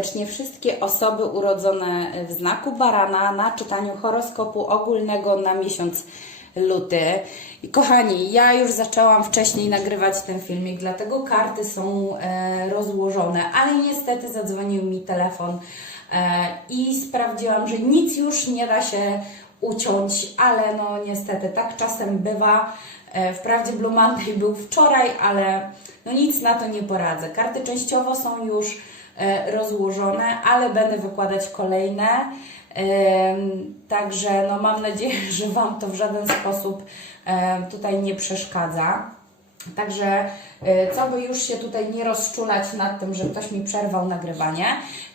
serdecznie wszystkie osoby urodzone w znaku barana na czytaniu horoskopu ogólnego na miesiąc luty. I kochani, ja już zaczęłam wcześniej nagrywać ten filmik, dlatego karty są e, rozłożone, ale niestety zadzwonił mi telefon e, i sprawdziłam, że nic już nie da się uciąć, ale no niestety tak czasem bywa. E, Wprawdzie Blue Monday był wczoraj, ale no nic na to nie poradzę. Karty częściowo są już rozłożone, ale będę wykładać kolejne. Em, Także no mam nadzieję, że Wam to w żaden sposób e, tutaj nie przeszkadza. Także e, co by już się tutaj nie rozczulać nad tym, że ktoś mi przerwał nagrywanie,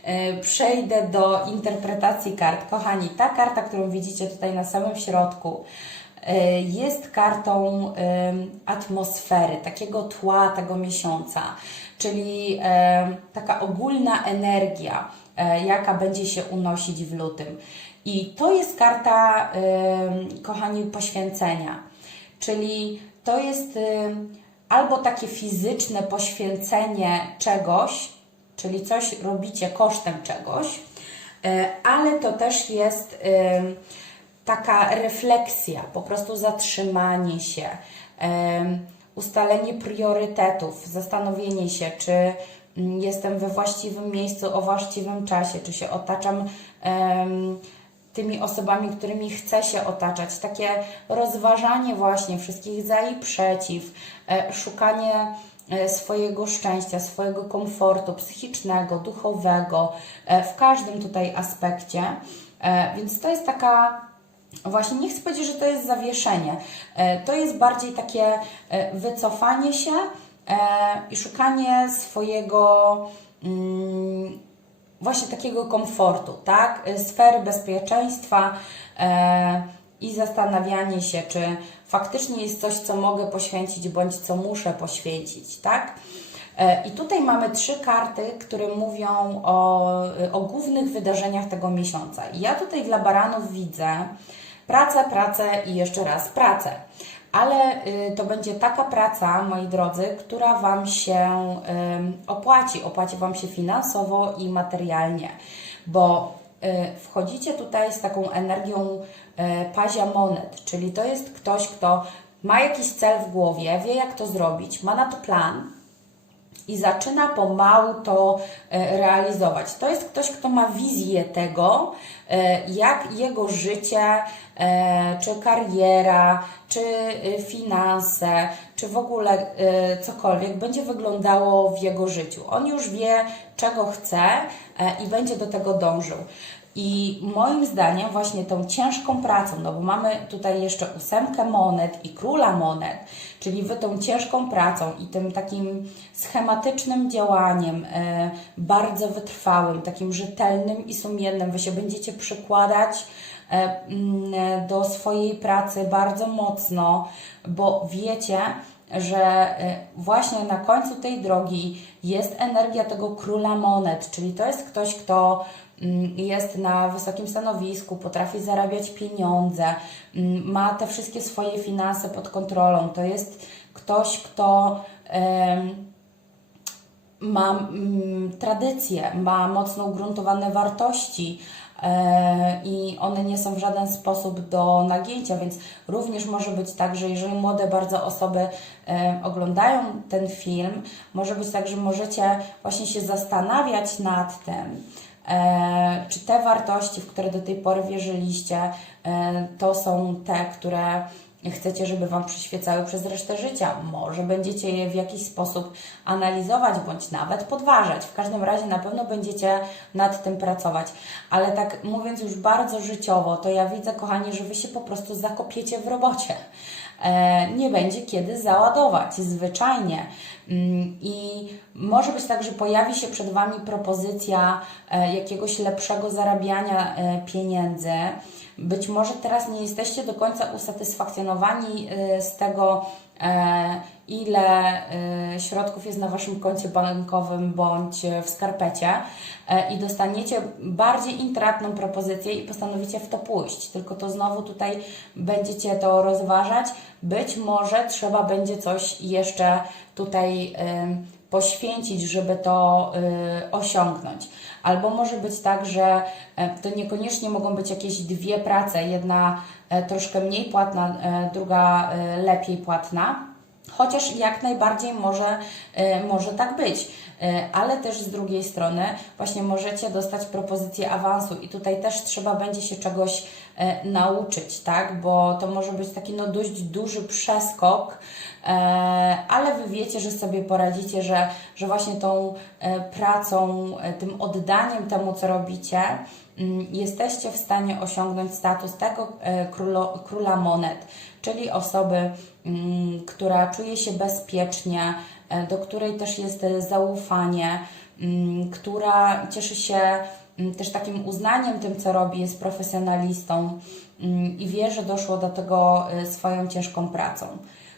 e, przejdę do interpretacji kart. Kochani, ta karta, którą widzicie tutaj na samym środku, e, jest kartą atmosfery, takiego tła tego miesiąca, czyli taka ogólna energia, e, jaka będzie się unosić w lutym. I to jest karta, kochani, poświęcenia, czyli to jest albo takie fizyczne poświęcenie czegoś, czyli coś robicie kosztem czegoś, e, ale to też jest taka refleksja, po prostu zatrzymanie się, ustalenie priorytetów, zastanowienie się, czy mm, jestem we właściwym miejscu o właściwym czasie, czy się otaczam tymi osobami, którymi chcę się otaczać. Takie rozważanie właśnie wszystkich za i przeciw, e, szukanie e, swojego szczęścia, swojego komfortu psychicznego, duchowego, e, w każdym tutaj aspekcie. Więc to jest taka Właśnie nie chcę powiedzieć, że to jest zawieszenie. E, To jest bardziej takie e, wycofanie się e, i szukanie swojego mm, właśnie takiego komfortu, tak? Sfery bezpieczeństwa i zastanawianie się, czy faktycznie jest coś, co mogę poświęcić, bądź co muszę poświęcić, tak? I tutaj mamy trzy karty, które mówią o, o głównych wydarzeniach tego miesiąca. I ja tutaj dla baranów widzę pracę, pracę i jeszcze raz pracę. Ale y, to będzie taka praca, moi drodzy, która Wam się ym, opłaci. Opłaci Wam się finansowo i materialnie, bo y, wchodzicie tutaj z taką energią y, pazia monet, czyli to jest ktoś, kto ma jakiś cel w głowie, wie jak to zrobić, ma na to plan, i zaczyna pomału to e, realizować. To jest ktoś, kto ma wizję tego, e, jak jego życie, e, czy kariera, czy finanse, czy w ogóle cokolwiek będzie wyglądało w jego życiu. On już wie, czego chce i będzie do tego dążył. I moim zdaniem właśnie tą ciężką pracą, no bo mamy tutaj jeszcze ósemkę monet i króla monet, czyli wy tą ciężką pracą i tym takim schematycznym działaniem, e, bardzo wytrwałym, takim rzetelnym i sumiennym, wy się będziecie przykładać e, mm, do swojej pracy bardzo mocno, bo wiecie, że e, właśnie na końcu tej drogi jest energia tego króla monet, czyli to jest ktoś, kto jest na wysokim stanowisku, potrafi zarabiać pieniądze, mm, ma te wszystkie swoje finanse pod kontrolą. To jest ktoś, kto ma mm, tradycję, ma mocno ugruntowane wartości e, i one nie są w żaden sposób do nagięcia, więc również może być tak, że jeżeli młode bardzo osoby e, oglądają ten film, może być tak, że możecie właśnie się zastanawiać nad tym, czy te wartości, w które do tej pory wierzyliście, e, to są te, które chcecie, żeby Wam przyświecały przez resztę życia. Może będziecie je w jakiś sposób analizować, bądź nawet podważać. W każdym razie na pewno będziecie nad tym pracować. Ale tak mówiąc już bardzo życiowo, to ja widzę, kochani, że Wy się po prostu zakopiecie w robocie. E, nie będzie kiedy załadować, zwyczajnie. Mm, I może być tak, że pojawi się przed Wami propozycja e, jakiegoś lepszego zarabiania e, pieniędzy. Być może teraz nie jesteście do końca usatysfakcjonowani e, z tego, e, ile e, środków jest na Waszym koncie bankowym bądź w skarpecie e, i dostaniecie bardziej intratną propozycję i postanowicie w to pójść. Tylko to znowu tutaj będziecie to rozważać. Być może trzeba będzie coś jeszcze tutaj poświęcić, żeby to y, osiągnąć. Albo może być tak, że e, to niekoniecznie mogą być jakieś dwie prace, jedna e, troszkę mniej płatna, e, druga lepiej płatna. Chociaż jak najbardziej może, może tak być, ale też z drugiej strony właśnie możecie dostać propozycję awansu i tutaj też trzeba będzie się czegoś nauczyć, tak? Bo to może być taki no dość duży przeskok, ale Wy wiecie, że sobie poradzicie, że, że właśnie tą e, pracą, e, tym oddaniem temu, co robicie, mm, jesteście w stanie osiągnąć status tego e, królo, króla monet, czyli osoby, mm, która czuje się bezpiecznie, e, do której też jest e, zaufanie, mm, która cieszy się też takim uznaniem tym, co robi, jest profesjonalistą i wie, że doszło do tego e, swoją ciężką pracą.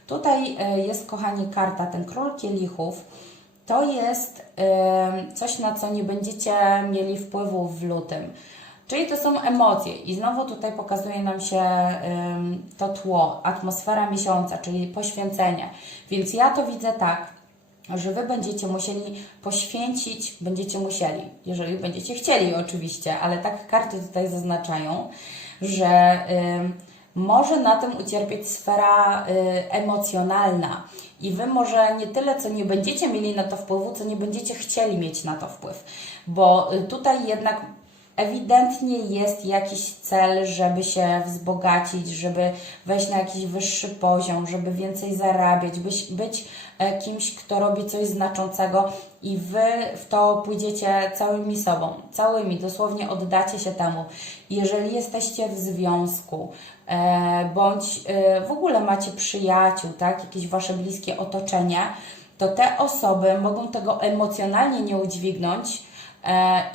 Tutaj e, jest, kochani, karta, ten król kielichów. To jest e, coś, na co nie będziecie mieli wpływu w lutym. Czyli to są emocje i znowu tutaj pokazuje nam się to tło, atmosfera miesiąca, czyli poświęcenie. Więc ja to widzę tak, że Wy będziecie musieli poświęcić, będziecie musieli, jeżeli będziecie chcieli oczywiście, ale tak karty tutaj zaznaczają, że ym, może na tym ucierpieć sfera y, emocjonalna. I Wy może nie tyle, co nie będziecie mieli na to wpływu, co nie będziecie chcieli mieć na to wpływ, bo y, tutaj jednak ewidentnie jest jakiś cel, żeby się wzbogacić, żeby wejść na jakiś wyższy poziom, żeby więcej zarabiać, być, być e, kimś, kto robi coś znaczącego i Wy w to pójdziecie całymi sobą, całymi, dosłownie oddacie się temu. Jeżeli jesteście w związku, e, bądź e, w ogóle macie przyjaciół, tak, jakieś Wasze bliskie otoczenie, to te osoby mogą tego emocjonalnie nie udźwignąć,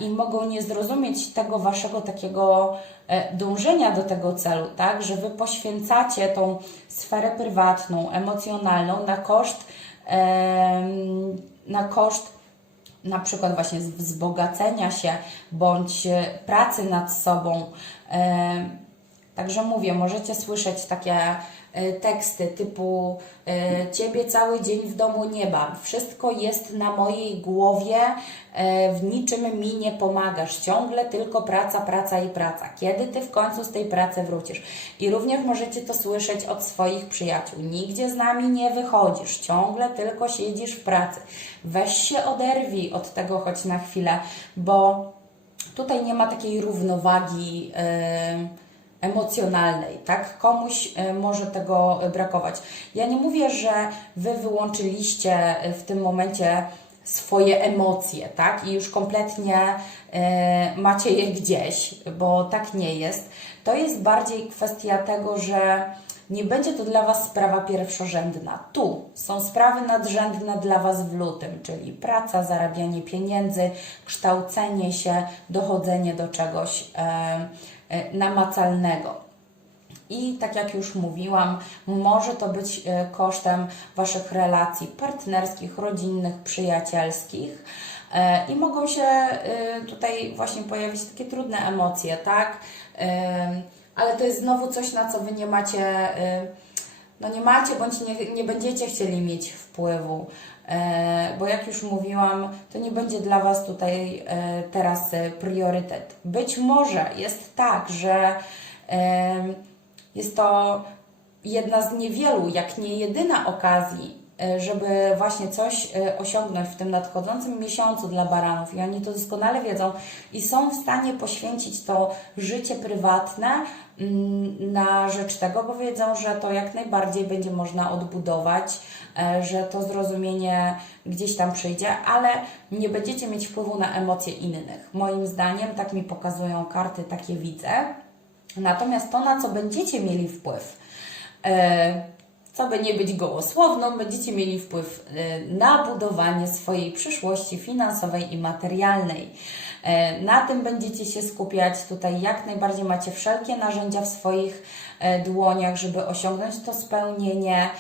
i mogą nie zrozumieć tego waszego takiego e, dążenia do tego celu, tak, że wy poświęcacie tą sferę prywatną, emocjonalną na koszt, na koszt na przykład właśnie wzbogacenia się bądź e, pracy nad sobą. Także mówię, możecie słyszeć takie e, teksty typu e, Ciebie cały dzień w domu nie wszystko jest na mojej głowie, e, w niczym mi nie pomagasz, ciągle tylko praca, praca i praca. Kiedy Ty w końcu z tej pracy wrócisz? I również możecie to słyszeć od swoich przyjaciół. Nigdzie z nami nie wychodzisz, ciągle tylko siedzisz w pracy. Weź się oderwij od tego choć na chwilę, bo tutaj nie ma takiej równowagi em, emocjonalnej, tak? Komuś e, może tego brakować. Ja nie mówię, że Wy wyłączyliście e, w tym momencie swoje emocje, tak? I już kompletnie e, macie je gdzieś, bo tak nie jest. To jest bardziej kwestia tego, że nie będzie to dla Was sprawa pierwszorzędna. Tu są sprawy nadrzędne dla Was w lutym, czyli praca, zarabianie pieniędzy, kształcenie się, dochodzenie do czegoś e, e, namacalnego. I tak jak już mówiłam, może to być e, kosztem Waszych relacji partnerskich, rodzinnych, przyjacielskich. I mogą się tutaj właśnie pojawić takie trudne emocje, tak? Ale to jest znowu coś, na co Wy nie macie, e, no nie macie bądź nie, nie będziecie chcieli mieć wpływu. E, Bo jak już mówiłam, to nie będzie dla Was tutaj e, teraz e, priorytet. Być może jest tak, że jest to jedna z niewielu, jak nie jedyna okazji, żeby właśnie coś e, osiągnąć w tym nadchodzącym miesiącu dla baranów. I oni to doskonale wiedzą i są w stanie poświęcić to życie prywatne mm, na rzecz tego, bo wiedzą, że to jak najbardziej będzie można odbudować, e, że to zrozumienie gdzieś tam przyjdzie, ale nie będziecie mieć wpływu na emocje innych. Moim zdaniem, tak mi pokazują karty, takie widzę. Natomiast to, na co będziecie mieli wpływ, e, co by nie być gołosłowną, będziecie mieli wpływ e, na budowanie swojej przyszłości finansowej i materialnej. E, Na tym będziecie się skupiać. Tutaj jak najbardziej macie wszelkie narzędzia w swoich e, dłoniach, żeby osiągnąć to spełnienie,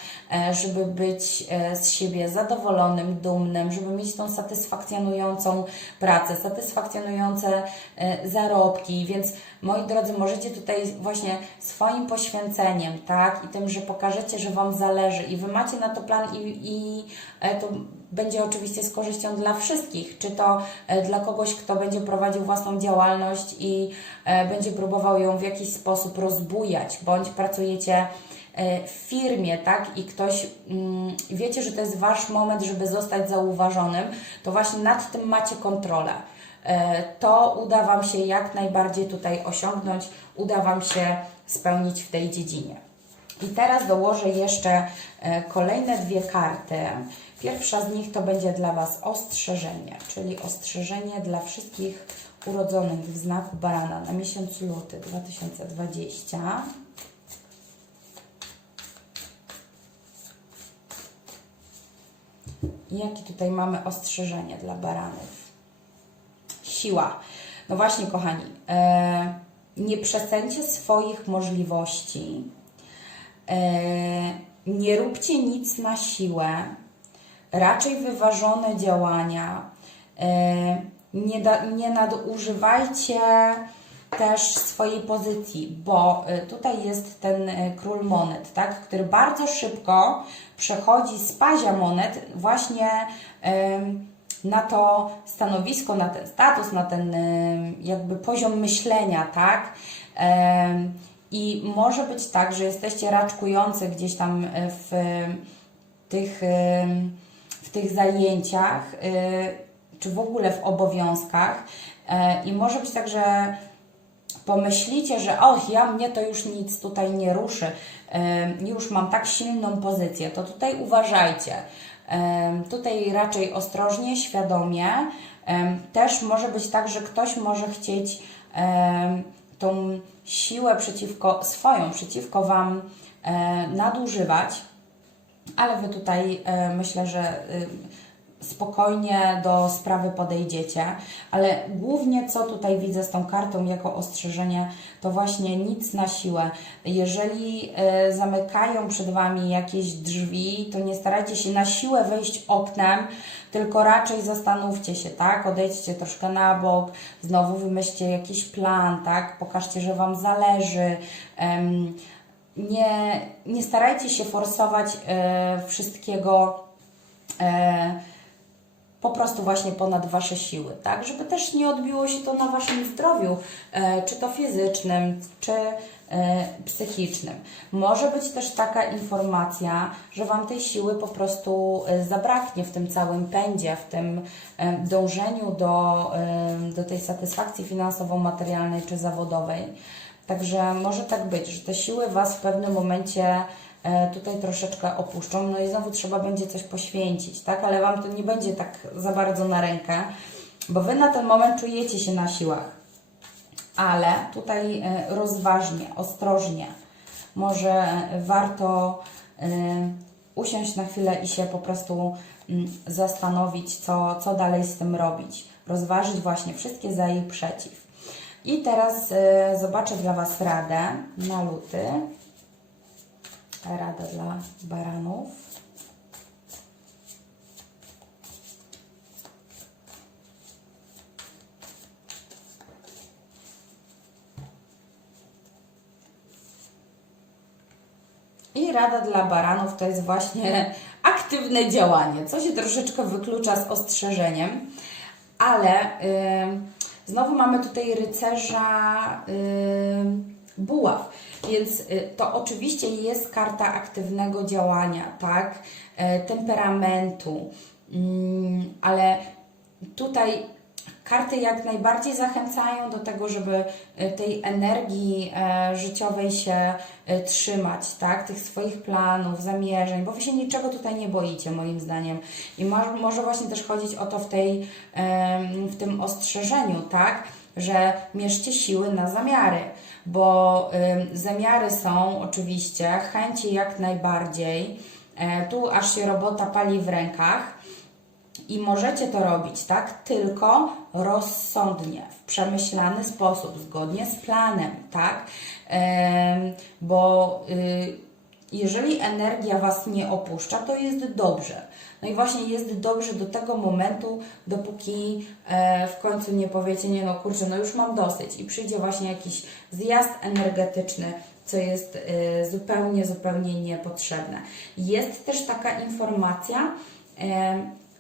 żeby być e, z siebie zadowolonym, dumnym, żeby mieć tą satysfakcjonującą pracę, satysfakcjonujące e, zarobki. Więc moi drodzy, możecie tutaj właśnie swoim poświęceniem, tak, i tym, że pokażecie, że Wam zależy i Wy macie na to plan i, i e, to będzie oczywiście z korzyścią dla wszystkich, czy to e, dla kogoś, kto będzie prowadził własną działalność i e, będzie próbował ją w jakiś sposób rozbujać, bądź pracujecie e, w firmie, tak, i ktoś, mm, wiecie, że to jest Wasz moment, żeby zostać zauważonym, to właśnie nad tym macie kontrolę. E, To uda Wam się jak najbardziej tutaj osiągnąć, uda Wam się spełnić w tej dziedzinie. I teraz dołożę jeszcze e, kolejne dwie karty. Pierwsza z nich to będzie dla Was ostrzeżenie, czyli ostrzeżenie dla wszystkich urodzonych w znaku barana na miesiąc luty 2020. Jakie tutaj mamy ostrzeżenie dla baranów? Siła. No właśnie, kochani, e, nie przecencie swoich możliwości. E, nie róbcie nic na siłę. Raczej wyważone działania. E, nie, da, nie nadużywajcie też swojej pozycji, bo e, tutaj jest ten e, król monet, tak, który bardzo szybko przechodzi z pazia monet właśnie na to stanowisko, na ten status, na ten em, jakby poziom myślenia, tak? I może być tak, że jesteście raczkujący gdzieś tam w tych, w tych zajęciach, y, czy w ogóle w obowiązkach. E, I może być tak, że pomyślicie, że och, ja mnie to już nic tutaj nie ruszy, już mam tak silną pozycję, to tutaj uważajcie. Tutaj raczej ostrożnie, świadomie. Też może być tak, że ktoś może chcieć tą siłę przeciwko swoją, przeciwko Wam e, nadużywać, ale Wy tutaj e, myślę, że y, spokojnie do sprawy podejdziecie, ale głównie co tutaj widzę z tą kartą jako ostrzeżenie, to właśnie nic na siłę. Jeżeli e, zamykają przed Wami jakieś drzwi, to nie starajcie się na siłę wejść oknem, tylko raczej zastanówcie się, tak? Odejdźcie troszkę na bok, znowu wymyślcie jakiś plan, tak? Pokażcie, że Wam zależy. Nie, nie starajcie się forsować e, wszystkiego e, po prostu właśnie ponad Wasze siły, tak? Żeby też nie odbiło się to na Waszym zdrowiu, e, czy to fizycznym, czy e, psychicznym. Może być też taka informacja, że Wam tej siły po prostu e, zabraknie w tym całym pędzie, w tym dążeniu do, do tej satysfakcji finansowo-materialnej czy zawodowej. Także może tak być, że te siły Was w pewnym momencie tutaj troszeczkę opuszczą, no i znowu trzeba będzie coś poświęcić, tak? Ale Wam to nie będzie tak za bardzo na rękę, bo Wy na ten moment czujecie się na siłach. Ale tutaj e, rozważnie, ostrożnie, może warto e, usiąść na chwilę i się po prostu mm, zastanowić, co, co dalej z tym robić. Rozważyć właśnie wszystkie za i przeciw. I teraz e, zobaczę dla Was radę na luty. Rada dla baranów. I rada dla baranów to jest właśnie aktywne działanie, co się troszeczkę wyklucza z ostrzeżeniem, ale znowu mamy tutaj rycerza buław, więc y, to oczywiście jest karta aktywnego działania, tak, y, temperamentu, mm, ale tutaj karty jak najbardziej zachęcają do tego, żeby y, tej energii e, życiowej się e, trzymać, tak? Tych swoich planów, zamierzeń, bo wy się niczego tutaj nie boicie, moim zdaniem. I mo- może właśnie też chodzić o to w, tej, w tym ostrzeżeniu, tak? Że mierzcie siły na zamiary, bo zamiary są oczywiście, chęci jak najbardziej. E, tu aż się robota pali w rękach. I możecie to robić, tak? Tylko rozsądnie, w przemyślany sposób, zgodnie z planem, tak? Bo y, jeżeli energia Was nie opuszcza, to jest dobrze. No i właśnie jest dobrze do tego momentu, dopóki e, w końcu nie powiecie, nie no kurczę, no już mam dosyć i przyjdzie właśnie jakiś zjazd energetyczny, co jest e, zupełnie, zupełnie niepotrzebne. Jest też taka informacja,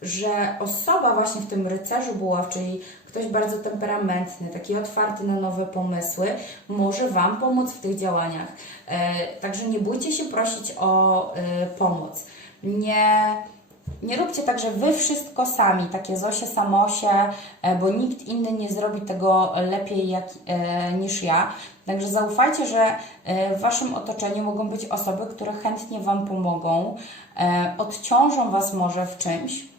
że osoba właśnie w tym rycerzu buław, czyli ktoś bardzo temperamentny, taki otwarty na nowe pomysły, może Wam pomóc w tych działaniach. E, Także nie bójcie się prosić o e, pomoc. Nie, nie róbcie tak, że Wy wszystko sami, takie Zosie Samosie, e, bo nikt inny nie zrobi tego lepiej jak, e, niż ja. Także zaufajcie, że w Waszym otoczeniu mogą być osoby, które chętnie Wam pomogą, e, odciążą Was może w czymś,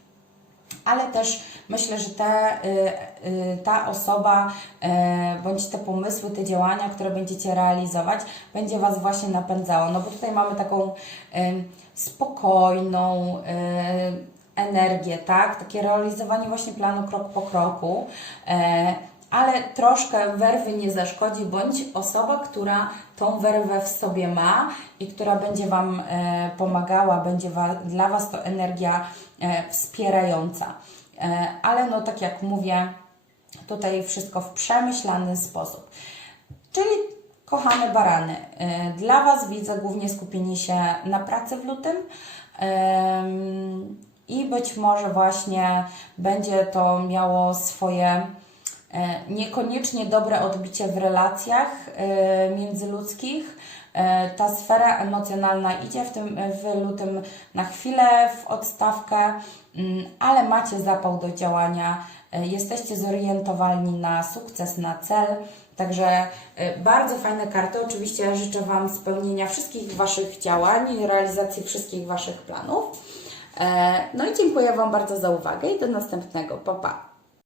ale też myślę, że te, y, y, ta osoba y, bądź te pomysły, te działania, które będziecie realizować, będzie Was właśnie napędzało. No bo tutaj mamy taką y, spokojną energię, tak? Takie realizowanie właśnie planu krok po kroku. Ale troszkę werwy nie zaszkodzi, bądź osoba, która tą werwę w sobie ma i która będzie Wam e, pomagała, będzie wa, dla Was to energia e, wspierająca. E, ale no tak jak mówię, tutaj wszystko w przemyślany sposób. Czyli kochane barany, e, dla Was widzę głównie skupienie się na pracy w lutym. I być może właśnie będzie to miało swoje niekoniecznie dobre odbicie w relacjach e, międzyludzkich. E, Ta sfera emocjonalna idzie w, tym, w lutym na chwilę w odstawkę, mm, ale macie zapał do działania, e, jesteście zorientowani na sukces, na cel. Także e, bardzo fajne karty. Oczywiście życzę Wam spełnienia wszystkich Waszych działań, realizacji wszystkich Waszych planów. E, No i dziękuję Wam bardzo za uwagę i do następnego. Pa, pa.